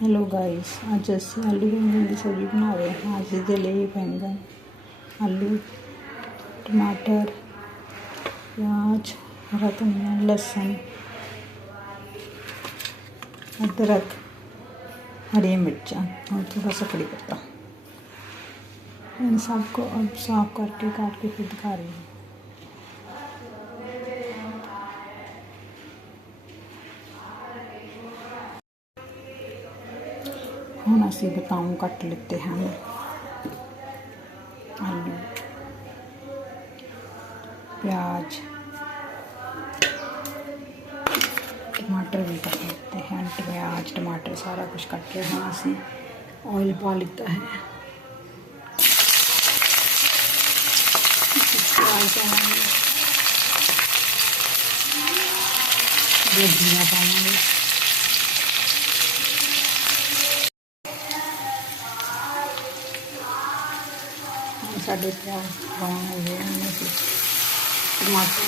Hello guys, आज ਅਸੀਂ आलू बैंगन की सब्जी बना रहे हैं। आज इसके लिए बैंगन, आलू, टमाटर, प्याज, हरा धनिया, लहसुन, अदरक, हरी मिर्चा और थोड़ा सा कड़ी पत्ता। इन सबको अब साफ करके काट के फिर दिखा रही हूँ। हम असी बताऊँ कट लेते हैं आलू, प्याज, टमाटर भी कट लेते हैं। प्याज टमाटर सारा कुछ कट के हम असी ऑयल पा लेता है। धनिया पाएंगे, साढ़े प्याज ब्राउन हो गए हैं। टमाटर,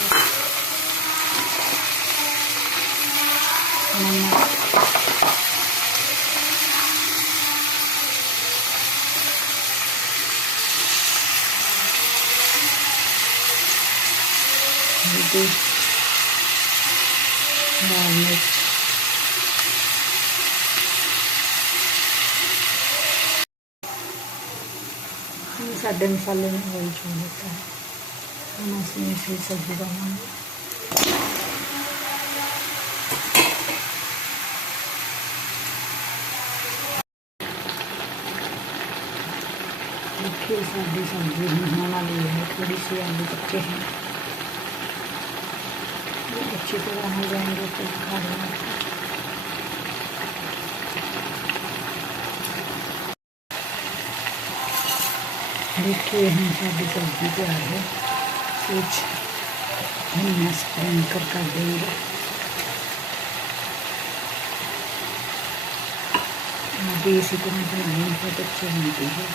नमक, हल्दी, लाल मिर्च, साढ़े मसाले में बॉइल छोड़ देता है। हम इसमें सब्जी बनाएंगे। देखिए साड़ी सब्जी होने वाली है। थोड़ी सी आलू कच्चे हैं, अच्छी तरह हो जाएंगे तो खा लेंगे। देखिए हम साड़ी सब्जी तैयार है। कुछ धनिया स्प्रिंकल कर देंगे। अभी इसी तरह बनाएंगे, बहुत अच्छी बनती है।